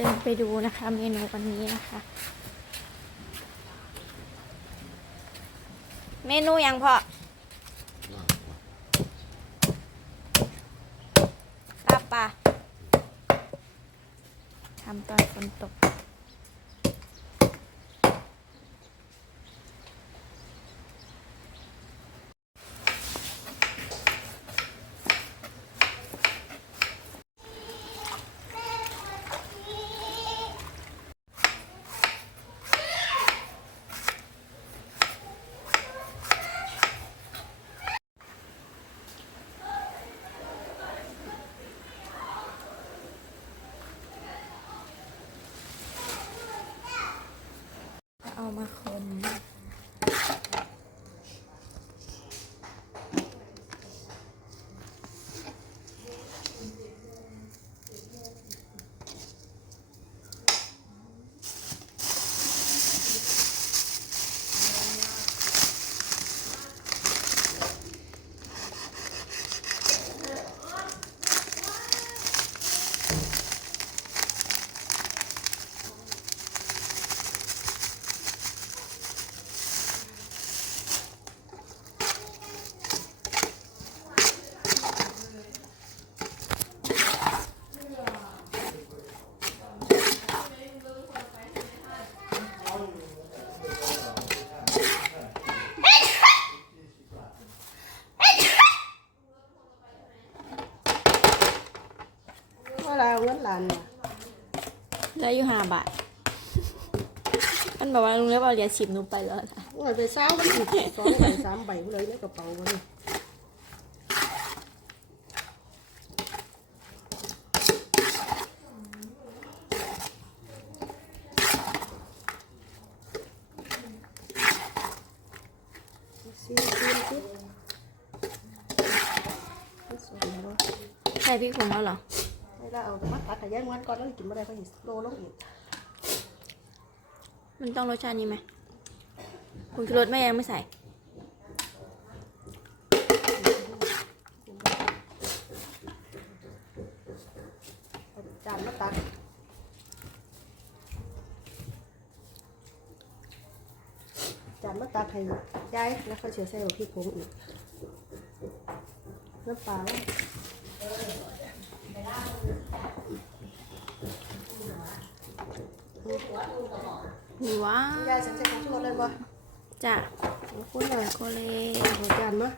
เดินไปดูนะคะเมนูวันนี้นะคะ เมนูยังพอลาบปลาทำตอนฝนตก เอามาคน ว่าเราเงินหลานน่ะแล้วอยู่ห้าบาท มันบอกว่าลุงเล็บเอาเหรียญสิบหนูไปแล้วนะว่าไปเช้ามันอีกสองใบสามใบเลยในกระเป๋าวันนี้ซีซีซีสวยแล้วใส่พริกผงแล้วเหรอ ให้เราเอามาตัดขยายม้วนก่อนแล้วกินไม่ได้ก็อีกโลลงอีกมันต้องรสชาตินี้ไหมคุณคือรสแม่ยังไม่ใส่เอาจานมาตักจานมาตักให้ยายแล้วเขาเชื่อใส่หัวพริกผงอีกน้ำปลา ว้าวยายใส่ใส่ของชูรสเลยบ่จ้ะขอบคุณเลยโคเลเอาจานมา